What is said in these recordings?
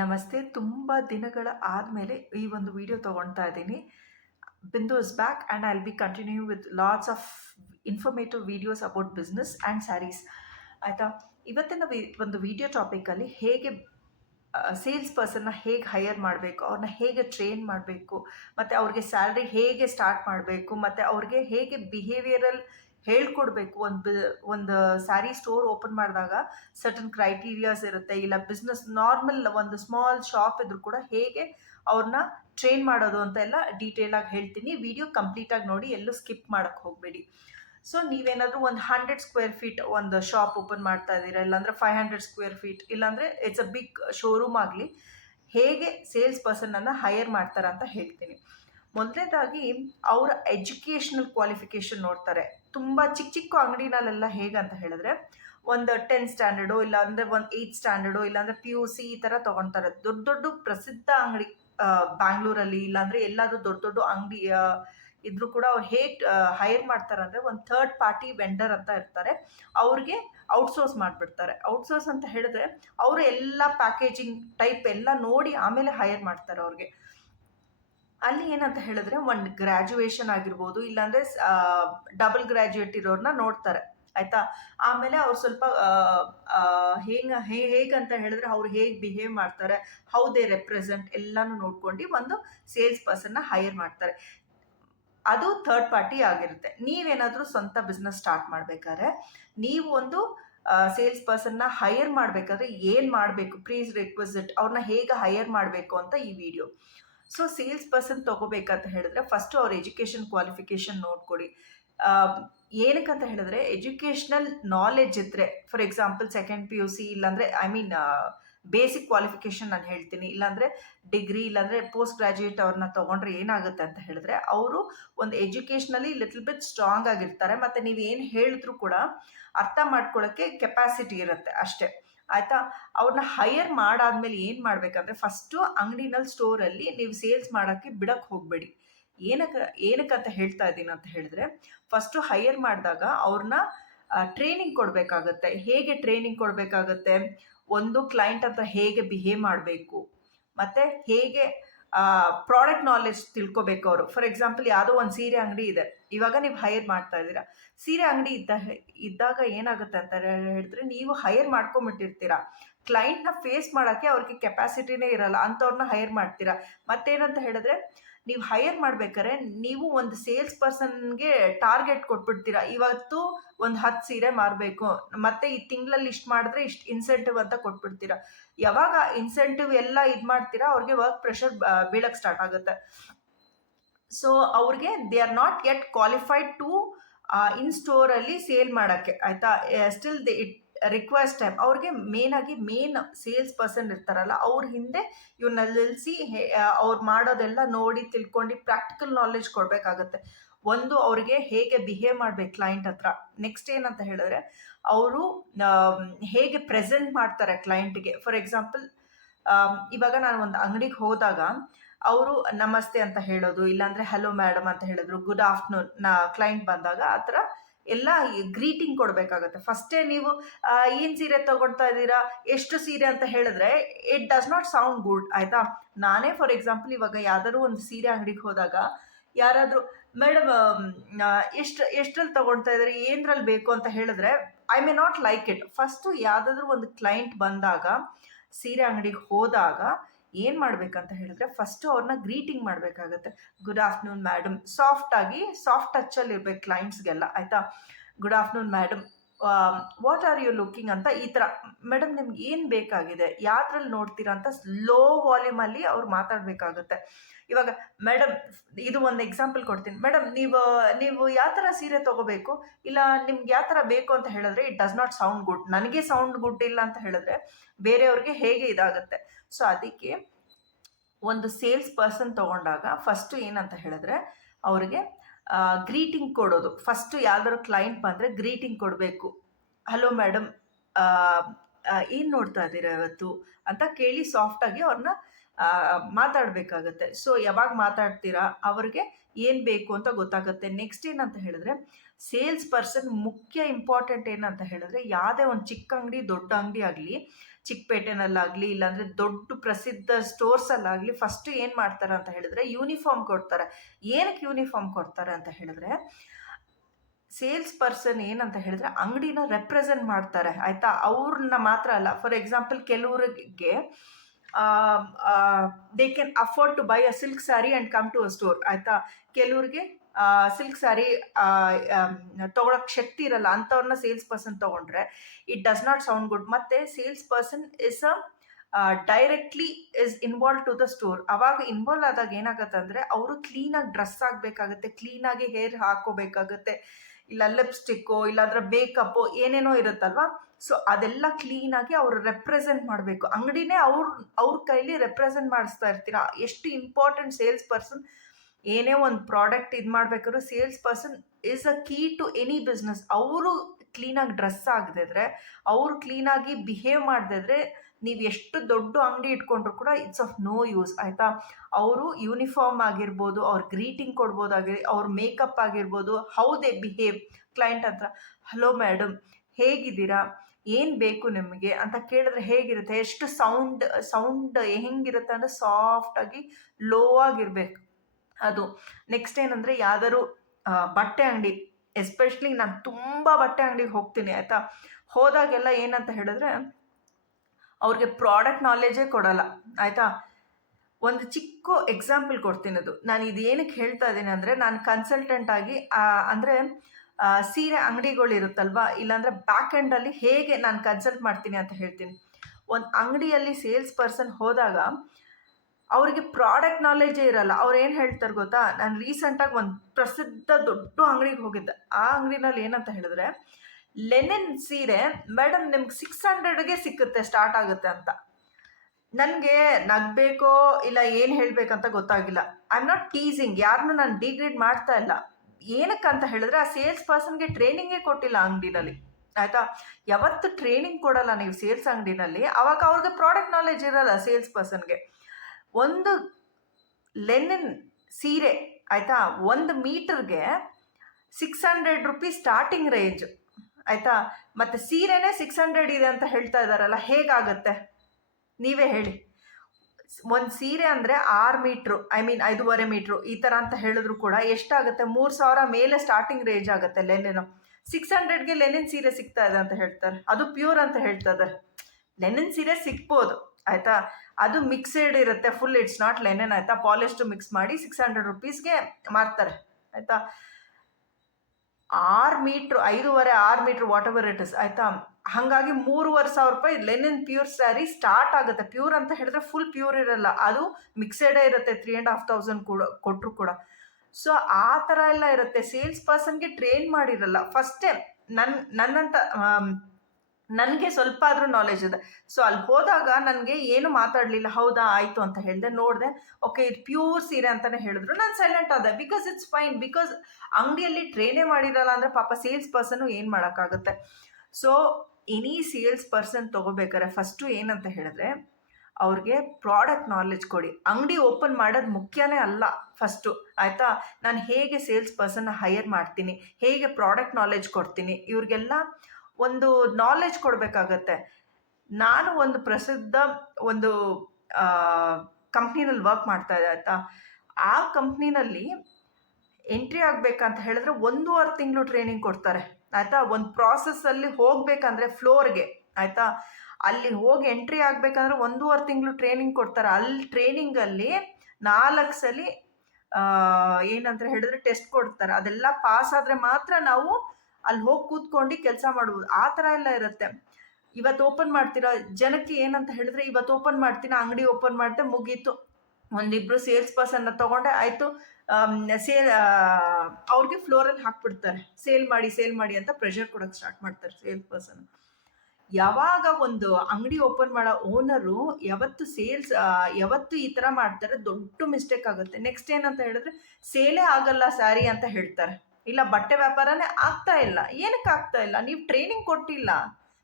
ನಮಸ್ತೆ. ತುಂಬ ದಿನಗಳ ಆದಮೇಲೆ ಈ ಒಂದು ವಿಡಿಯೋ ತೊಗೊಳ್ತಾ ಇದ್ದೀನಿ. Bindu is back and I will be continue with lots of informative videos about business and sarees. ಆಯಿತಾ? ಇವತ್ತಿನ ಒಂದು ವಿಡಿಯೋ ಟಾಪಿಕಲ್ಲಿ ಹೇಗೆ ಸೇಲ್ಸ್ ಪರ್ಸನ್ನ ಹೇಗೆ ಹೈಯರ್ ಮಾಡಬೇಕು, ಅವ್ರನ್ನ ಹೇಗೆ ಟ್ರೈನ್ ಮಾಡಬೇಕು, ಮತ್ತು ಅವ್ರಿಗೆ ಸ್ಯಾಲ್ರಿ ಹೇಗೆ ಸ್ಟಾರ್ಟ್ ಮಾಡಬೇಕು, ಮತ್ತು ಅವ್ರಿಗೆ ಹೇಗೆ ಬಿಹೇವಿಯರಲ್ ಹೇಳ್ಕೊಡ್ಬೇಕು. ಒಂದು ಸ್ಯಾರಿ ಸ್ಟೋರ್ ಓಪನ್ ಮಾಡಿದಾಗ ಸರ್ಟನ್ ಕ್ರೈಟೀರಿಯಾಸ್ ಇರುತ್ತೆ. ಇಲ್ಲ ಬಿಸ್ನೆಸ್ ನಾರ್ಮಲ್ ಒಂದು ಸ್ಮಾಲ್ ಶಾಪ್ ಇದ್ರೂ ಕೂಡ ಹೇಗೆ ಅವ್ರನ್ನ ಟ್ರೈನ್ ಮಾಡೋದು ಅಂತ ಎಲ್ಲ ಡೀಟೇಲಾಗಿ ಹೇಳ್ತೀನಿ. ವಿಡಿಯೋ ಕಂಪ್ಲೀಟಾಗಿ ನೋಡಿ, ಎಲ್ಲೂ ಸ್ಕಿಪ್ ಮಾಡೋಕ್ಕೆ ಹೋಗಬೇಡಿ. ಸೊ ನೀವೇನಾದರೂ ಒಂದು 100 ಸ್ಕ್ವೇರ್ ಫೀಟ್ ಒಂದು ಶಾಪ್ ಓಪನ್ ಮಾಡ್ತಾ ಇದ್ದೀರಾ, ಇಲ್ಲಾಂದರೆ 500 ಸ್ಕ್ವೇರ್ ಫೀಟ್, ಇಲ್ಲಾಂದರೆ ಇಟ್ಸ್ ಅ ಬಿಗ್ ಶೋರೂಮ್ ಆಗಲಿ, ಹೇಗೆ ಸೇಲ್ಸ್ ಪರ್ಸನನ್ನು ಹೈಯರ್ ಮಾಡ್ತಾರೆ ಅಂತ ಹೇಳ್ತೀನಿ. ಮೊದಲನೇದಾಗಿ ಅವರ ಎಜುಕೇಷನಲ್ ಕ್ವಾಲಿಫಿಕೇಷನ್ ನೋಡ್ತಾರೆ. ತುಂಬ ಚಿಕ್ಕ ಚಿಕ್ಕ ಅಂಗಡಿನಲ್ಲೆಲ್ಲ ಹೇಗಂತ ಹೇಳಿದ್ರೆ, ಒಂದು 10 ಸ್ಟ್ಯಾಂಡರ್ಡು, ಇಲ್ಲಾಂದರೆ ಒಂದು 8 ಸ್ಟ್ಯಾಂಡರ್ಡು, ಇಲ್ಲಾಂದರೆ PUC ಈ ಥರ ತೊಗೊಳ್ತಾರೆ. ದೊಡ್ಡ ದೊಡ್ಡ ಪ್ರಸಿದ್ಧ ಅಂಗಡಿ ಬ್ಯಾಂಗ್ಳೂರಲ್ಲಿ, ಇಲ್ಲಾಂದರೆ ಎಲ್ಲಾದರೂ ದೊಡ್ಡ ದೊಡ್ಡ ಅಂಗಡಿ ಇದ್ರೂ ಕೂಡ ಅವ್ರು ಹೇಗೆ ಹೈರ್ ಮಾಡ್ತಾರೆ ಅಂದರೆ, ಒಂದು ಥರ್ಡ್ ಪಾರ್ಟಿ ವೆಂಡರ್ ಅಂತ ಇರ್ತಾರೆ, ಅವ್ರಿಗೆ ಔಟ್ಸೋರ್ಸ್ ಮಾಡಿಬಿಡ್ತಾರೆ. ಔಟ್ಸೋರ್ಸ್ ಅಂತ ಹೇಳಿದ್ರೆ ಅವರು ಎಲ್ಲ ಪ್ಯಾಕೇಜಿಂಗ್ ಟೈಪ್ ಎಲ್ಲ ನೋಡಿ ಆಮೇಲೆ ಹೈರ್ ಮಾಡ್ತಾರೆ ಅವ್ರಿಗೆ. ಅಲ್ಲಿ ಏನಂತ ಹೇಳಿದ್ರೆ, ಒಂದು ಗ್ರ್ಯಾಜುಯೇಷನ್ ಆಗಿರ್ಬೋದು, ಇಲ್ಲಾಂದರೆ ಡಬಲ್ ಗ್ರ್ಯಾಜುಯೇಟ್ ಇರೋರನ್ನ ನೋಡ್ತಾರೆ. ಆಯಿತಾ? ಆಮೇಲೆ ಅವ್ರು ಸ್ವಲ್ಪ ಹೇಗಂತ ಹೇಳಿದ್ರೆ, ಅವ್ರು ಹೇಗೆ ಬಿಹೇವ್ ಮಾಡ್ತಾರೆ, ಹೌ ದೇ ರೆಪ್ರೆಸೆಂಟ್ ಎಲ್ಲನೂ ನೋಡ್ಕೊಂಡು ಒಂದು ಸೇಲ್ಸ್ ಪರ್ಸನ್ನ ಹೈಯರ್ ಮಾಡ್ತಾರೆ. ಅದು ಥರ್ಡ್ ಪಾರ್ಟಿ ಆಗಿರುತ್ತೆ. ನೀವೇನಾದರೂ ಸ್ವಂತ ಬಿಸ್ನೆಸ್ ಸ್ಟಾರ್ಟ್ ಮಾಡಬೇಕಾದ್ರೆ, ನೀವು ಒಂದು ಸೇಲ್ಸ್ ಪರ್ಸನ್ನ ಹೈಯರ್ ಮಾಡಬೇಕಾದ್ರೆ ಏನು ಮಾಡಬೇಕು, ಪ್ರೀಸ್ ರಿಕ್ವಿಸಿಟ್, ಅವ್ರನ್ನ ಹೇಗೆ ಹೈಯರ್ ಮಾಡಬೇಕು ಅಂತ ಈ ವಿಡಿಯೋ. ಸೊ ಸೇಲ್ಸ್ ಪರ್ಸನ್ ತೊಗೋಬೇಕಂತ ಹೇಳಿದ್ರೆ ಫಸ್ಟು ಅವ್ರ ಎಜುಕೇಷನ್ ಕ್ವಾಲಿಫಿಕೇಷನ್ ನೋಡ್ಕೊಳ್ಳಿ. ಏನಕ್ಕಂತ ಹೇಳಿದ್ರೆ, ಎಜುಕೇಷ್ನಲ್ ನಾಲೆಡ್ಜ್ ಇದ್ದರೆ, ಫಾರ್ ಎಕ್ಸಾಂಪಲ್ ಸೆಕೆಂಡ್ PUC, ಇಲ್ಲಾಂದರೆ ಬೇಸಿಕ್ ಕ್ವಾಲಿಫಿಕೇಷನ್ ನಾನು ಹೇಳ್ತೀನಿ, ಇಲ್ಲಾಂದರೆ ಡಿಗ್ರಿ, ಇಲ್ಲಾಂದರೆ ಪೋಸ್ಟ್ ಗ್ರ್ಯಾಜುಯೇಟ್ ಅವ್ರನ್ನ ತೊಗೊಂಡ್ರೆ ಏನಾಗುತ್ತೆ ಅಂತ ಹೇಳಿದ್ರೆ, ಅವರು ಒಂದು ಎಜುಕೇಷ್ನಲಿ ಲಿಟಲ್ ಬಿಟ್ ಸ್ಟ್ರಾಂಗ್ ಆಗಿರ್ತಾರೆ, ಮತ್ತು ನೀವು ಏನು ಹೇಳಿದ್ರು ಕೂಡ ಅರ್ಥ ಮಾಡ್ಕೊಳ್ಳೋಕ್ಕೆ ಕೆಪಾಸಿಟಿ ಇರುತ್ತೆ ಅಷ್ಟೇ. ಆಯಿತಾ? ಅವ್ರನ್ನ ಹೈಯರ್ ಮಾಡಾದ್ಮೇಲೆ ಏನು ಮಾಡಬೇಕಂದ್ರೆ, ಫಸ್ಟು ಅಂಗಡಿನಲ್ಲಿ ಸ್ಟೋರಲ್ಲಿ ನೀವು ಸೇಲ್ಸ್ ಮಾಡೋಕ್ಕೆ ಬಿಡಕ್ಕೆ ಹೋಗಬೇಡಿ. ಏನಕ್ಕಂತ ಹೇಳ್ತಾ ಇದ್ದೀನಿ ಅಂತ ಹೇಳಿದ್ರೆ, ಫಸ್ಟು ಹೈಯರ್ ಮಾಡಿದಾಗ ಅವ್ರನ್ನ ಟ್ರೈನಿಂಗ್ ಕೊಡಬೇಕಾಗತ್ತೆ. ಹೇಗೆ ಟ್ರೈನಿಂಗ್ ಕೊಡಬೇಕಾಗತ್ತೆ? ಒಂದು ಕ್ಲೈಂಟ್ ಹತ್ರ ಹೇಗೆ ಬಿಹೇವ್ ಮಾಡಬೇಕು, ಮತ್ತು ಹೇಗೆ ಪ್ರಾಡಕ್ಟ್ ನಾಲೆಡ್ಜ್ ತಿಳ್ಕೊಬೇಕು ಅವರು. ಫಾರ್ ಎಕ್ಸಾಂಪಲ್, ಯಾವುದೋ ಒಂದು ಸೀರೆ ಅಂಗಡಿ ಇದೆ, ಇವಾಗ ನೀವು ಹೈಯರ್ ಮಾಡ್ತಾ ಇದ್ದೀರಾ. ಸೀರೆ ಅಂಗಡಿ ಇದ್ದಾಗ ಏನಾಗುತ್ತೆ ಅಂತ ಹೇಳಿದ್ರೆ, ನೀವು ಹೈಯರ್ ಮಾಡ್ಕೊಂಬಿಟ್ಟಿರ್ತೀರ, ಕ್ಲೈಂಟ್ನ ಫೇಸ್ ಮಾಡೋಕ್ಕೆ ಅವ್ರಿಗೆ ಕೆಪಾಸಿಟಿನೇ ಇರಲ್ಲ, ಅಂಥವ್ರನ್ನ ಹೈಯರ್ ಮಾಡ್ತೀರಾ. ಮತ್ತೇನಂತ ಹೇಳಿದ್ರೆ, ನೀವು ಹೈಯರ್ ಮಾಡ್ಬೇಕಾದ್ರೆ ನೀವು ಒಂದು ಸೇಲ್ಸ್ ಪರ್ಸನ್ಗೆ ಟಾರ್ಗೆಟ್ ಕೊಟ್ಬಿಡ್ತೀರಾ, ಇವತ್ತು ಒಂದು 10 ಸೀರೆ ಮಾರಬೇಕು, ಮತ್ತು ಈ ತಿಂಗಳಲ್ಲಿ ಇಷ್ಟು ಮಾಡಿದ್ರೆ ಇಷ್ಟು ಇನ್ಸೆಂಟಿವ್ ಅಂತ ಕೊಟ್ಬಿಡ್ತೀರಾ. ಯಾವಾಗ ಇನ್ಸೆಂಟಿವ್ ಎಲ್ಲ ಇದು ಮಾಡ್ತೀರಾ, ಅವ್ರಿಗೆ ವರ್ಕ್ ಪ್ರೆಷರ್ ಬೀಳಕ್ಕೆ ಸ್ಟಾರ್ಟ್ ಆಗುತ್ತೆ. ಸೊ ಅವ್ರಿಗೆ they are not yet qualified to in ಸ್ಟೋರಲ್ಲಿ ಸೇಲ್ ಮಾಡೋಕ್ಕೆ. ಆಯಿತಾ? Still it requires time. ಅವ್ರಿಗೆ ಮೇನ್ ಸೇಲ್ಸ್ ಪರ್ಸನ್ ಇರ್ತಾರಲ್ಲ, ಅವ್ರ ಹಿಂದೆ ಇವನ್ನ ನಿಲ್ಲಿಸಿ ಅವ್ರು ಮಾಡೋದೆಲ್ಲ ನೋಡಿ ತಿಳ್ಕೊಂಡು ಪ್ರಾಕ್ಟಿಕಲ್ ನಾಲೆಡ್ಜ್ ಕೊಡಬೇಕಾಗತ್ತೆ. ಒಂದು, ಅವ್ರಿಗೆ ಹೇಗೆ ಬಿಹೇವ್ ಮಾಡಬೇಕು ಕ್ಲೈಂಟ್ ಹತ್ರ. ನೆಕ್ಸ್ಟ್ ಏನಂತ ಹೇಳಿದ್ರೆ, ಅವರು ಹೇಗೆ ಪ್ರೆಸೆಂಟ್ ಮಾಡ್ತಾರೆ ಕ್ಲೈಂಟ್ಗೆ. ಫಾರ್ ಎಕ್ಸಾಂಪಲ್, ಇವಾಗ ನಾನು ಒಂದು ಅಂಗಡಿಗೆ ಹೋದಾಗ ಅವರು ನಮಸ್ತೆ ಅಂತ ಹೇಳೋದು, ಇಲ್ಲಾಂದರೆ ಹಲೋ ಮೇಡಮ್ ಅಂತ ಹೇಳಿದ್ರು, ಗುಡ್ ಆಫ್ಟರ್ನೂನ್ ಕ್ಲೈಂಟ್ ಬಂದಾಗ ಆ ಥರ ಎಲ್ಲ ಗ್ರೀಟಿಂಗ್ ಕೊಡಬೇಕಾಗತ್ತೆ. ಫಸ್ಟೇ ನೀವು ಏನು ಸೀರೆ ತೊಗೊಳ್ತಾ ಇದ್ದೀರಾ, ಎಷ್ಟು ಸೀರೆ ಅಂತ ಹೇಳಿದ್ರೆ it does not sound good. ಆಯಿತಾ? ನಾನೇ ಫಾರ್ ಎಕ್ಸಾಂಪಲ್ ಇವಾಗ ಯಾವ್ದಾದ್ರು ಒಂದು ಸೀರೆ ಅಂಗಡಿಗೆ ಹೋದಾಗ ಯಾರಾದರೂ ಮೇಡಮ್ ಎಷ್ಟರಲ್ಲಿ ತೊಗೊಳ್ತಾ ಇದ್ದಾರೆ, ಏನರಲ್ಲಿ ಬೇಕು ಅಂತ ಹೇಳಿದ್ರೆ I may not like it. First ಯಾವುದಾದ್ರೂ ಒಂದು ಕ್ಲೈಂಟ್ ಬಂದಾಗ, ಸೀರೆ ಅಂಗಡಿಗೆ ಹೋದಾಗ ಏನು ಮಾಡಬೇಕಂತ ಹೇಳಿದ್ರೆ, ಫಸ್ಟು ಅವ್ರನ್ನ ಗ್ರೀಟಿಂಗ್ ಮಾಡಬೇಕಾಗತ್ತೆ. ಗುಡ್ ಆಫ್ಟರ್ನೂನ್ ಮೇಡಮ್, ಸಾಫ್ಟ್ ಟಚ್ಚಲ್ಲಿ ಇರಬೇಕು ಕ್ಲೈಂಟ್ಸ್ಗೆಲ್ಲ. ಆಯಿತಾ? Good afternoon madam, what are you looking ಅಂತ ಈ ಥರ. ಮೇಡಮ್ ನಿಮ್ಗೆ ಏನು ಬೇಕಾಗಿದೆ, ಯಾವ್ದ್ರಲ್ಲಿ ನೋಡ್ತೀರಾ ಅಂತ ಲೋ ವಾಲ್ಯೂಮಲ್ಲಿ ಅವ್ರು ಮಾತಾಡಬೇಕಾಗತ್ತೆ. ಇವಾಗ ಮೇಡಮ್, ಇದು ಒಂದು ಎಕ್ಸಾಂಪಲ್ ಕೊಡ್ತೀನಿ. ಮೇಡಮ್ ನೀವು ಯಾವ ಥರ ಸೀರೆ ತೊಗೋಬೇಕು, ಇಲ್ಲ ನಿಮ್ಗೆ ಯಾವ ಥರ ಬೇಕು ಅಂತ ಹೇಳಿದ್ರೆ it does not sound good. ನನಗೆ ಸೌಂಡ್ ಗುಡ್ ಇಲ್ಲ ಅಂತ ಹೇಳಿದ್ರೆ ಬೇರೆಯವ್ರಿಗೆ ಹೇಗೆ ಇದಾಗುತ್ತೆ. ಸೊ ಅದಕ್ಕೆ ಒಂದು ಸೇಲ್ಸ್ ಪರ್ಸನ್ ತೊಗೊಂಡಾಗ ಫಸ್ಟು ಏನಂತ ಹೇಳಿದ್ರೆ, ಅವ್ರಿಗೆ ಗ್ರೀಟಿಂಗ್ ಕೊಡೋದು. ಫಸ್ಟು ಯಾವ್ದಾದ್ರು ಕ್ಲೈಂಟ್ ಬಂದರೆ ಗ್ರೀಟಿಂಗ್ ಕೊಡಬೇಕು. ಹಲೋ ಮೇಡಮ್, ಏನು ನೋಡ್ತಾ ಇದ್ದೀರಾ ಇವತ್ತು ಅಂತ ಕೇಳಿ ಸಾಫ್ಟಾಗಿ ಅವ್ರನ್ನ ಮಾತಾಡಬೇಕಾಗತ್ತೆ. ಸೊ ಯಾವಾಗ ಮಾತಾಡ್ತೀರಾ ಅವ್ರಿಗೆ ಏನು ಬೇಕು ಅಂತ ಗೊತ್ತಾಗುತ್ತೆ. ನೆಕ್ಸ್ಟ್ ಏನಂತ ಹೇಳಿದ್ರೆ, ಸೇಲ್ಸ್ ಪರ್ಸನ್ ಮುಖ್ಯ ಇಂಪಾರ್ಟೆಂಟ್ ಏನಂತ ಹೇಳಿದ್ರೆ, ಯಾವುದೇ ಒಂದು ಚಿಕ್ಕ ಅಂಗಡಿ ದೊಡ್ಡ ಅಂಗಡಿ ಆಗಲಿ, ಚಿಕ್ಕಪೇಟೆನಲ್ಲಾಗಲಿ ಇಲ್ಲಾಂದರೆ ದೊಡ್ಡ ಪ್ರಸಿದ್ಧ ಸ್ಟೋರ್ಸಲ್ಲಾಗಲಿ ಫಸ್ಟ್ ಏನು ಮಾಡ್ತಾರೆ ಅಂತ ಹೇಳಿದ್ರೆ ಯೂನಿಫಾರ್ಮ್ ಕೊಡ್ತಾರೆ. ಏನಕ್ಕೆ ಯೂನಿಫಾರ್ಮ್ ಕೊಡ್ತಾರೆ ಅಂತ ಹೇಳಿದ್ರೆ ಸೇಲ್ಸ್ ಪರ್ಸನ್ ಏನಂತ ಹೇಳಿದ್ರೆ ಅಂಗಡಿನ ರೆಪ್ರೆಸೆಂಟ್ ಮಾಡ್ತಾರೆ ಆಯಿತಾ. ಅವ್ರನ್ನ ಮಾತ್ರ ಅಲ್ಲ, ಫಾರ್ ಎಕ್ಸಾಂಪಲ್ ಕೆಲವರಿಗೆ they can afford to buy a silk sari and come to a store ಆಯಿತಾ. ಕೆಲವ್ರಿಗೆ ಸಿಲ್ಕ್ ಸ್ಯಾರಿ ತೊಗೊಳಕ್ಕೆ ಶಕ್ತಿ ಇರಲ್ಲ, ಅಂಥವ್ರನ್ನ ಸೇಲ್ಸ್ ಪರ್ಸನ್ ತೊಗೊಂಡ್ರೆ it does not sound good. ಮತ್ತು sales person is directly is involve to the store. ಅವಾಗ ಇನ್ವಾಲ್ವ್ ಆದಾಗ ಏನಾಗುತ್ತೆ ಅಂದರೆ ಅವರು ಕ್ಲೀನಾಗಿ ಡ್ರೆಸ್ ಆಗಬೇಕಾಗುತ್ತೆ, ಕ್ಲೀನಾಗಿ ಹೇರ್ ಹಾಕೋಬೇಕಾಗುತ್ತೆ, ಇಲ್ಲ ಲಿಪ್ಸ್ಟಿಕ್ಕು ಇಲ್ಲಾಂದ್ರೆ ಮೇಕಪ್ಪು ಏನೇನೋ ಇರುತ್ತಲ್ವ. ಸೊ ಅದೆಲ್ಲ ಕ್ಲೀನಾಗಿ ಅವರು ರೆಪ್ರೆಸೆಂಟ್ ಮಾಡಬೇಕು. ಅಂಗಡಿನೇ ಅವ್ರ ಕೈಲಿ ರೆಪ್ರೆಸೆಂಟ್ ಮಾಡಿಸ್ತಾ ಇರ್ತೀರ. ಎಷ್ಟು ಇಂಪಾರ್ಟೆಂಟ್ ಸೇಲ್ಸ್ ಪರ್ಸನ್. ಏನೇ ಒಂದು ಪ್ರಾಡಕ್ಟ್ ಇದು ಮಾಡಬೇಕಾದ್ರೂ sales person is a key to any business. ಅವರು ಕ್ಲೀನಾಗಿ ಡ್ರೆಸ್ ಆಗದಿದ್ರೆ, ಅವರು ಕ್ಲೀನಾಗಿ ಬಿಹೇವ್ ಮಾಡದಿದ್ರೆ ನೀವು ಎಷ್ಟು ದೊಡ್ಡ ಅಂಗಡಿ ಇಟ್ಕೊಂಡ್ರು ಕೂಡ ಇಟ್ಸ್ ಆಫ್ ನೋ ಯೂಸ್ ಆಯಿತಾ. ಅವರು ಯೂನಿಫಾರ್ಮ್ ಆಗಿರ್ಬೋದು, ಅವ್ರ ಗ್ರೀಟಿಂಗ್ ಅವ್ರ ಮೇಕಪ್ ಆಗಿರ್ಬೋದು, ಹೌ ದೇ ಬಿಹೇವ್ ಕ್ಲೈಂಟ್ ಹತ್ರ. ಹಲೋ ಮೇಡಮ್, ಹೇಗಿದ್ದೀರಾ, ಏನು ಬೇಕು ನಿಮಗೆ ಅಂತ ಕೇಳಿದ್ರೆ ಹೇಗಿರುತ್ತೆ, ಎಷ್ಟು ಸೌಂಡ್ ಹೆಂಗಿರುತ್ತೆ ಅಂದರೆ ಸಾಫ್ಟಾಗಿ ಲೋ ಆಗಿರ್ಬೇಕು ಅದು. ನೆಕ್ಸ್ಟ್ ಏನಂದರೆ ಯಾವ್ದಾದ್ರು ಬಟ್ಟೆ ಅಂಗಡಿ, ಎಸ್ಪೆಷಲಿ ನಾನು ತುಂಬ ಬಟ್ಟೆ ಅಂಗಡಿಗೆ ಹೋಗ್ತೀನಿ ಆಯಿತಾ. ಹೋದಾಗೆಲ್ಲ ಏನಂತ ಹೇಳಿದ್ರೆ ಅವ್ರಿಗೆ ಪ್ರಾಡಕ್ಟ್ ನಾಲೆಜೇ ಕೊಡಲ್ಲ ಆಯಿತಾ. ಒಂದು ಚಿಕ್ಕ ಎಕ್ಸಾಂಪಲ್ ಕೊಡ್ತೀನಿ. ಅದು ನಾನು ಇದು ಏನಕ್ಕೆ ಹೇಳ್ತಾ ಇದ್ದೀನಿ ಅಂದರೆ, ನಾನು ಕನ್ಸಲ್ಟೆಂಟ್ ಆಗಿ ಅಂದರೆ ಸೀರೆ ಅಂಗಡಿಗಳಿರುತ್ತಲ್ವ, ಇಲ್ಲಾಂದರೆ ಬ್ಯಾಕ್ ಎಂಡಲ್ಲಿ ಹೇಗೆ ನಾನು ಕನ್ಸಲ್ಟ್ ಮಾಡ್ತೀನಿ ಅಂತ ಹೇಳ್ತೀನಿ. ಒಂದು ಅಂಗಡಿಯಲ್ಲಿ ಸೇಲ್ಸ್ ಪರ್ಸನ್ ಹೋದಾಗ ಅವರಿಗೆ ಪ್ರಾಡಕ್ಟ್ ನಾಲೆಜೇ ಇರಲ್ಲ. ಅವ್ರು ಏನು ಹೇಳ್ತಾರೆ ಗೊತ್ತಾ, ನಾನು ರೀಸೆಂಟಾಗಿ ಒಂದು ಪ್ರಸಿದ್ಧ ದೊಡ್ಡ ಅಂಗಡಿಗೆ ಹೋಗಿದ್ದೆ. ಆ ಅಂಗಡಿನಲ್ಲಿ ಏನಂತ ಹೇಳಿದ್ರೆ ಲೆನಿನ್ ಸೀರೆ ಮೇಡಮ್ ನಿಮ್ಗೆ 600ಗೆ ಸಿಕ್ಕುತ್ತೆ, ಸ್ಟಾರ್ಟ್ ಆಗುತ್ತೆ ಅಂತ. ನನಗೆ ನಗಬೇಕೋ ಇಲ್ಲ ಏನು ಹೇಳಬೇಕಂತ ಗೊತ್ತಾಗಿಲ್ಲ. ಐ ಆಮ್ ನಾಟ್ ಟೀಸಿಂಗ್, ಯಾರನ್ನೂ ನಾನು ಡಿಗ್ರೇಡ್ ಮಾಡ್ತಾ ಇಲ್ಲ. ಏನಕ್ಕಂತ ಹೇಳಿದ್ರೆ ಆ ಸೇಲ್ಸ್ ಪರ್ಸನ್ಗೆ ಟ್ರೈನಿಂಗೇ ಕೊಟ್ಟಿಲ್ಲ ಅಂಗಡಿನಲ್ಲಿ ಆಯಿತಾ. ಯಾವತ್ತು ಟ್ರೈನಿಂಗ್ ಕೊಡಲ್ಲ ನೀವು ಸೇಲ್ಸ್ ಅಂಗಡಿನಲ್ಲಿ, ಅವಾಗ ಅವ್ರಿಗೆ ಪ್ರಾಡಕ್ಟ್ ನಾಲೆಜ್ ಇರಲ್ಲ ಸೇಲ್ಸ್ ಪರ್ಸನ್ಗೆ. ಒಂದು ಲೆನಿನ್ ಸೀರೆ ಆಯಿತಾ, 1 ಮೀಟರ್ಗೆ 600 ರೂಪೀಸ್ ಸ್ಟಾರ್ಟಿಂಗ್ ರೇಂಜ್ ಆಯಿತಾ. ಮತ್ತು ಸೀರೆನೇ 600 ಇದೆ ಅಂತ ಹೇಳ್ತಾ ಇದ್ದಾರಲ್ಲ, ಹೇಗಾಗುತ್ತೆ ನೀವೇ ಹೇಳಿ. ಒಂದು ಸೀರೆ ಅಂದರೆ 6 ಮೀಟ್ರು, ಐ ಮೀನ್ 5.5 ಮೀಟ್ರು ಈ ಥರ ಅಂತ ಹೇಳಿದ್ರು ಕೂಡ ಎಷ್ಟಾಗುತ್ತೆ, 3000 ಮೇಲೆ ಸ್ಟಾರ್ಟಿಂಗ್ ರೇಂಜ್ ಆಗುತ್ತೆ ಲೆನಿನು. 600ಗೆ ಲೆನಿನ್ ಸೀರೆ ಸಿಗ್ತಾ ಇದೆ ಅಂತ ಹೇಳ್ತಾರೆ, ಅದು ಪ್ಯೂರ್ ಅಂತ ಹೇಳ್ತಾ ಇದ್ದಾರೆ. ಲೆನಿನ್ ಸೀರೆ ಸಿಗ್ಬೋದು ಆಯಿತಾ, ಅದು ಮಿಕ್ಸೆಡ್ ಇರುತ್ತೆ, ಫುಲ್ ಇಟ್ಸ್ ನಾಟ್ ಲೆನಿನ್ ಆಯಿತಾ. ಪಾಲಿಸ್ಟು ಮಿಕ್ಸ್ ಮಾಡಿ 600 ರೂಪೀಸ್ಗೆ ಮಾರ್ತಾರೆ ಆಯಿತಾ. 6 metre, 5.5-6 metre whatever it is ಆಯಿತಾ. ಹಾಗಾಗಿ 3,500 ರೂಪಾಯಿ ಲೆನಿನ್ ಪ್ಯೂರ್ ಸ್ಯಾರಿ ಸ್ಟಾರ್ಟ್ ಆಗುತ್ತೆ. ಪ್ಯೂರ್ ಅಂತ ಹೇಳಿದ್ರೆ ಫುಲ್ ಪ್ಯೂರ್ ಇರಲ್ಲ, ಅದು ಮಿಕ್ಸೆಡೇ ಇರುತ್ತೆ, 3,500 ಕೂಡ ಕೊಟ್ಟರು ಕೂಡ. ಸೊ ಆ ಥರ ಎಲ್ಲ ಇರುತ್ತೆ. ಸೇಲ್ಸ್ ಪರ್ಸನ್ಗೆ ಟ್ರೈನ್ ಮಾಡಿರಲ್ಲ. ಫಸ್ಟೇ ನನ್ನಂತ ನನಗೆ ಸ್ವಲ್ಪ ಆದರೂ ನಾಲೆಜ್ ಇದೆ. ಸೊ ಅಲ್ಲಿ ಹೋದಾಗ ನನಗೆ ಏನು ಮಾತಾಡಲಿಲ್ಲ, ಹೌದಾ ಆಯಿತು ಅಂತ ಹೇಳಿದೆ, ನೋಡಿದೆ, ಓಕೆ ಇದು ಪ್ಯೂರ್ ಸೀರೆ ಅಂತಲೇ ಹೇಳಿದ್ರು. ನಾನು ಸೈಲೆಂಟ್ ಆದೆ, ಬಿಕಾಸ್ ಇಟ್ಸ್ ಫೈನ್. ಬಿಕಾಸ್ ಅಂಗಡಿಯಲ್ಲಿ ಟ್ರೈನೇ ಮಾಡಿರಲ್ಲ ಅಂದರೆ ಪಾಪ ಸೇಲ್ಸ್ ಪರ್ಸನ್ನು ಏನು ಮಾಡೋಕ್ಕಾಗುತ್ತೆ. ಸೊ ಎನಿ ಸೇಲ್ಸ್ ಪರ್ಸನ್ ತೊಗೋಬೇಕಾರೆ ಫಸ್ಟು ಏನಂತ ಹೇಳಿದ್ರೆ ಅವ್ರಿಗೆ ಪ್ರಾಡಕ್ಟ್ ನಾಲೆಜ್ ಕೊಡಿ. ಅಂಗಡಿ ಓಪನ್ ಮಾಡೋದು ಮುಖ್ಯನೇ ಅಲ್ಲ ಫಸ್ಟು ಆಯಿತಾ. ನಾನು ಹೇಗೆ ಸೇಲ್ಸ್ ಪರ್ಸನ್ನ ಹೈಯರ್ ಮಾಡ್ತೀನಿ, ಹೇಗೆ ಪ್ರಾಡಕ್ಟ್ ನಾಲೆಜ್ ಕೊಡ್ತೀನಿ, ಇವ್ರಿಗೆಲ್ಲ ಒಂದು ನಾಲೆಜ್ ಕೊಡಬೇಕಾಗತ್ತೆ. ನಾನು ಒಂದು ಪ್ರಸಿದ್ಧ ಒಂದು ಕಂಪ್ನಿನಲ್ಲಿ ವರ್ಕ್ ಮಾಡ್ತಾ ಇದ್ದೆ ಆಯಿತಾ. ಆ ಕಂಪ್ನಿನಲ್ಲಿ ಎಂಟ್ರಿ ಆಗಬೇಕಂತ ಹೇಳಿದ್ರೆ 1.5 ತಿಂಗಳು ಟ್ರೈನಿಂಗ್ ಕೊಡ್ತಾರೆ ಆಯಿತಾ. ಒಂದು ಪ್ರಾಸೆಸ್ಸಲ್ಲಿ ಹೋಗಬೇಕಂದ್ರೆ ಫ್ಲೋರ್ಗೆ ಆಯಿತಾ, ಅಲ್ಲಿ ಹೋಗಿ ಎಂಟ್ರಿ ಆಗಬೇಕಂದ್ರೆ 1.5 ತಿಂಗಳು ಟ್ರೈನಿಂಗ್ ಕೊಡ್ತಾರೆ. ಅಲ್ಲಿ ಟ್ರೈನಿಂಗಲ್ಲಿ 4 ಸಲ ಏನಂತ ಹೇಳಿದ್ರೆ ಟೆಸ್ಟ್ ಕೊಡ್ತಾರೆ. ಅದೆಲ್ಲ ಪಾಸ್ ಆದರೆ ಮಾತ್ರ ನಾವು ಅಲ್ಲಿ ಹೋಗಿ ಕೂತ್ಕೊಂಡು ಕೆಲಸ ಮಾಡ್ಬೋದು. ಆ ಥರ ಎಲ್ಲ ಇರುತ್ತೆ. ಇವತ್ತು ಓಪನ್ ಮಾಡ್ತೀರಾ, ಜನಕ್ಕೆ ಏನಂತ ಹೇಳಿದ್ರೆ ಇವತ್ತು ಓಪನ್ ಮಾಡ್ತೀನಿ, ಅಂಗಡಿ ಓಪನ್ ಮಾಡಿದೆ ಮುಗೀತು, ಒಂದಿಬ್ಬರು ಸೇಲ್ಸ್ ಪರ್ಸನ್ನ ತೊಗೊಂಡೆ ಆಯಿತು, ಅವ್ರಿಗೆ ಫ್ಲೋರಲ್ಲಿ ಹಾಕ್ಬಿಡ್ತಾರೆ, ಸೇಲ್ ಮಾಡಿ ಅಂತ ಪ್ರೆಷರ್ ಕೊಡೋಕ್ಕೆ ಸ್ಟಾರ್ಟ್ ಮಾಡ್ತಾರೆ ಸೇಲ್ಸ್ ಪರ್ಸನ್. ಯಾವಾಗ ಒಂದು ಅಂಗಡಿ ಓಪನ್ ಮಾಡೋ ಓನರು ಯಾವತ್ತು ಈ ಥರ ಮಾಡ್ತಾರೆ, ದೊಡ್ಡ ಮಿಸ್ಟೇಕ್ ಆಗುತ್ತೆ. ನೆಕ್ಸ್ಟ್ ಏನಂತ ಹೇಳಿದ್ರೆ ಸೇಲೇ ಆಗಲ್ಲ ಸ್ಯಾರಿ ಅಂತ ಹೇಳ್ತಾರೆ. ಇಲ್ಲ ಬಟ್ಟೆ ವ್ಯಾಪಾರನೇ ಆಗ್ತಾ ಇಲ್ಲ. ಏನಕ್ಕೆ ಆಗ್ತಾ ಇಲ್ಲ? ನೀವು ಟ್ರೈನಿಂಗ್ ಕೊಟ್ಟಿಲ್ಲ,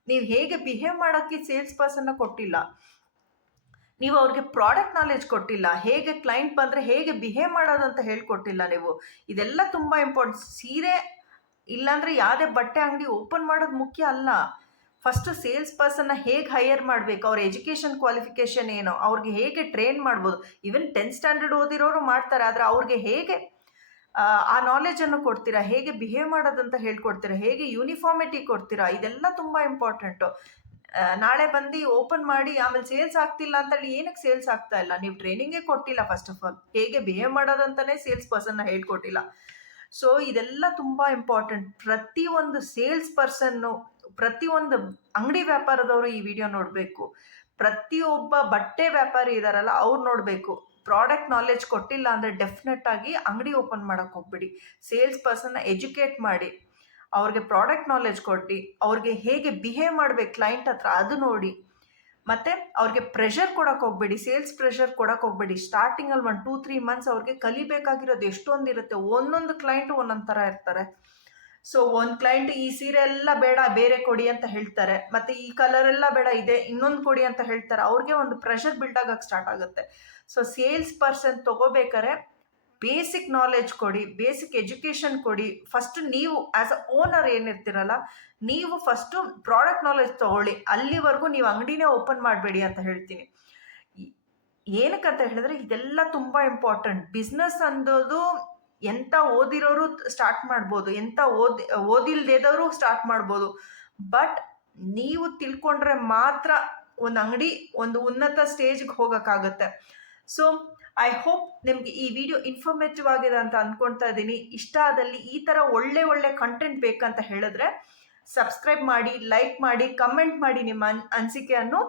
ನೀವು ಹೇಗೆ ಬಿಹೇವ್ ಮಾಡೋಕ್ಕೆ ಸೇಲ್ಸ್ ಪರ್ಸನ್ನ ಕೊಟ್ಟಿಲ್ಲ, ನೀವು ಅವ್ರಿಗೆ ಪ್ರಾಡಕ್ಟ್ ನಾಲೆಜ್ ಕೊಟ್ಟಿಲ್ಲ, ಹೇಗೆ ಕ್ಲೈಂಟ್ ಬಂದರೆ ಹೇಗೆ ಬಿಹೇವ್ ಮಾಡೋದು ಅಂತ ಹೇಳ್ಕೊಟ್ಟಿಲ್ಲ ನೀವು. ಇದೆಲ್ಲ ತುಂಬ ಇಂಪಾರ್ಟೆಂಟ್. ಸೀರೆ ಇಲ್ಲಾಂದರೆ ಯಾವುದೇ ಬಟ್ಟೆ ಅಂಗಡಿ ಓಪನ್ ಮಾಡೋದು ಮುಖ್ಯ ಅಲ್ಲ. ಫಸ್ಟು ಸೇಲ್ಸ್ ಪರ್ಸನ್ನ ಹೇಗೆ ಹೈಯರ್ ಮಾಡಬೇಕು, ಅವ್ರ ಎಜುಕೇಷನ್ ಕ್ವಾಲಿಫಿಕೇಷನ್ ಏನು, ಅವ್ರಿಗೆ ಹೇಗೆ ಟ್ರೈನ್ ಮಾಡ್ಬೋದು. ಈವನ್ 10th ಸ್ಟ್ಯಾಂಡರ್ಡ್ ಓದಿರೋರು ಮಾಡ್ತಾರೆ, ಆದರೆ ಅವ್ರಿಗೆ ಹೇಗೆ ಆ ನಾಲೆಜನ್ನು ಕೊಡ್ತೀರಾ, ಹೇಗೆ ಬಿಹೇವ್ ಮಾಡೋದಂತ ಹೇಳ್ಕೊಡ್ತೀರಾ, ಹೇಗೆ ಯೂನಿಫಾರ್ಮಿಟಿ ಕೊಡ್ತೀರಾ, ಇದೆಲ್ಲ ತುಂಬ ಇಂಪಾರ್ಟೆಂಟು. ನಾಳೆ ಬಂದು ಓಪನ್ ಮಾಡಿ ಆಮೇಲೆ ಸೇಲ್ಸ್ ಆಗ್ತಿಲ್ಲ ಅಂತೇಳಿ ಏನಕ್ಕೆ ಸೇಲ್ಸ್ ಆಗ್ತಾ ಇಲ್ಲ? ನೀವು ಟ್ರೈನಿಂಗೇ ಕೊಟ್ಟಿಲ್ಲ. ಫಸ್ಟ್ ಆಫ್ ಆಲ್ ಹೇಗೆ ಬಿಹೇವ್ ಮಾಡೋದಂತಲೇ ಸೇಲ್ಸ್ ಪರ್ಸನ್ನ ಹೇಳ್ಕೊಟ್ಟಿಲ್ಲ. ಸೊ ಇದೆಲ್ಲ ತುಂಬ ಇಂಪಾರ್ಟೆಂಟ್. ಪ್ರತಿಯೊಂದು ಸೇಲ್ಸ್ ಪರ್ಸನ್ನು, ಪ್ರತಿಯೊಂದು ಅಂಗಡಿ ವ್ಯಾಪಾರದವರು ಈ ವಿಡಿಯೋ ನೋಡಬೇಕು. ಪ್ರತಿಯೊಬ್ಬ ಬಟ್ಟೆ ವ್ಯಾಪಾರಿ ಇದ್ದಾರಲ್ಲ ಅವ್ರು ನೋಡಬೇಕು. ಪ್ರಾಡಕ್ಟ್ ನಾಲೆಜ್ ಕೊಟ್ಟಿಲ್ಲ ಅಂದರೆ ಡೆಫಿನೆಟ್ ಆಗಿ ಅಂಗಡಿ ಓಪನ್ ಮಾಡೋಕ್ಕೆ ಹೋಗ್ಬಿಡಿ. ಸೇಲ್ಸ್ ಪರ್ಸನ್ನ ಎಜುಕೇಟ್ ಮಾಡಿ, ಅವ್ರಿಗೆ ಪ್ರಾಡಕ್ಟ್ ನಾಲೆಜ್ ಕೊಟ್ಟು, ಅವ್ರಿಗೆ ಹೇಗೆ ಬಿಹೇವ್ ಮಾಡಬೇಕು ಕ್ಲೈಂಟ್ ಹತ್ರ ಅದು ನೋಡಿ. ಮತ್ತು ಅವ್ರಿಗೆ ಪ್ರೆಷರ್ ಕೊಡೋಕೆ ಹೋಗ್ಬೇಡಿ, ಸೇಲ್ಸ್ ಪ್ರೆಷರ್ ಕೊಡೋಕೆ ಹೋಗ್ಬೇಡಿ. ಸ್ಟಾರ್ಟಿಂಗಲ್ಲಿ 1-2-3 ಮಂತ್ಸ್ ಅವ್ರಿಗೆ ಕಲಿಬೇಕಾಗಿರೋದು ಎಷ್ಟೊಂದು ಇರುತ್ತೆ. ಒಂದೊಂದು ಕ್ಲೈಂಟು ಒಂದೊಂದು ಥರ ಇರ್ತಾರೆ. ಸೊ ಒಂದು ಕ್ಲೈಂಟ್ ಈ ಸೀರೆ ಎಲ್ಲ ಬೇಡ ಬೇರೆ ಕೊಡಿ ಅಂತ ಹೇಳ್ತಾರೆ, ಮತ್ತು ಈ ಕಲರ್ ಎಲ್ಲ ಬೇಡ ಇದೆ ಇನ್ನೊಂದು ಕೊಡಿ ಅಂತ ಹೇಳ್ತಾರೆ. ಅವ್ರಿಗೆ ಒಂದು ಪ್ರೆಷರ್ ಬಿಲ್ಡ್ ಆಗೋಕ್ಕೆ ಸ್ಟಾರ್ಟ್ ಆಗುತ್ತೆ. ಸೊ ಸೇಲ್ಸ್ ಪರ್ಸನ್ ತೊಗೋಬೇಕಾರೆ ಬೇಸಿಕ್ ನಾಲೆಜ್ ಕೊಡಿ, ಬೇಸಿಕ್ ಎಜುಕೇಷನ್ ಕೊಡಿ. ಫಸ್ಟ್ ನೀವು ಆ್ಯಸ್ ಅ ಓನರ್ ಏನಿರ್ತೀರಲ್ಲ, ನೀವು ಫಸ್ಟು ಪ್ರಾಡಕ್ಟ್ ನಾಲೆಜ್ ತೊಗೊಳ್ಳಿ. ಅಲ್ಲಿವರೆಗೂ ನೀವು ಅಂಗಡಿನೇ ಓಪನ್ ಮಾಡಬೇಡಿ ಅಂತ ಹೇಳ್ತೀನಿ. ಏನಕ್ಕಂತ ಹೇಳಿದ್ರೆ ಇದೆಲ್ಲ ತುಂಬ ಇಂಪಾರ್ಟೆಂಟ್. ಬಿಸ್ನೆಸ್ ಅನ್ನೋದು ಎಂಥ ಓದಿರೋರು ಸ್ಟಾರ್ಟ್ ಮಾಡ್ಬೋದು, ಎಂಥ ಓದಿಲ್ದೇದವರು ಸ್ಟಾರ್ಟ್ ಮಾಡ್ಬೋದು. ಬಟ್ ನೀವು ತಿಳ್ಕೊಂಡ್ರೆ ಮಾತ್ರ ಒಂದು ಅಂಗಡಿ ಒಂದು ಉನ್ನತ ಸ್ಟೇಜ್ಗೆ ಹೋಗೋಕ್ಕಾಗತ್ತೆ. ಸೊ ಐ ಹೋಪ್ ನಿಮಗೆ ಈ ವಿಡಿಯೋ ಇನ್ಫಾರ್ಮೇಟಿವ್ ಆಗಿದೆ ಅಂತ ಅಂದ್ಕೊಳ್ತಾ ಇದ್ದೀನಿ. ಇಷ್ಟ ಆದಲ್ಲಿ ಈ ಥರ ಒಳ್ಳೆ ಕಂಟೆಂಟ್ ಬೇಕಂತ ಹೇಳಿದ್ರೆ ಸಬ್ಸ್ಕ್ರೈಬ್ ಮಾಡಿ, ಲೈಕ್ ಮಾಡಿ, ಕಮೆಂಟ್ ಮಾಡಿ ನಿಮ್ಮ ಅನಿಸಿಕೆಯನ್ನು.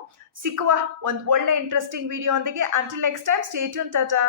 ಸಿಕ್ಕುವ ಒಂದು ಒಳ್ಳೆ ಇಂಟ್ರೆಸ್ಟಿಂಗ್ ವಿಡಿಯೋ ಒಂದಿಗೆ. Until next time, stay tune, Tata.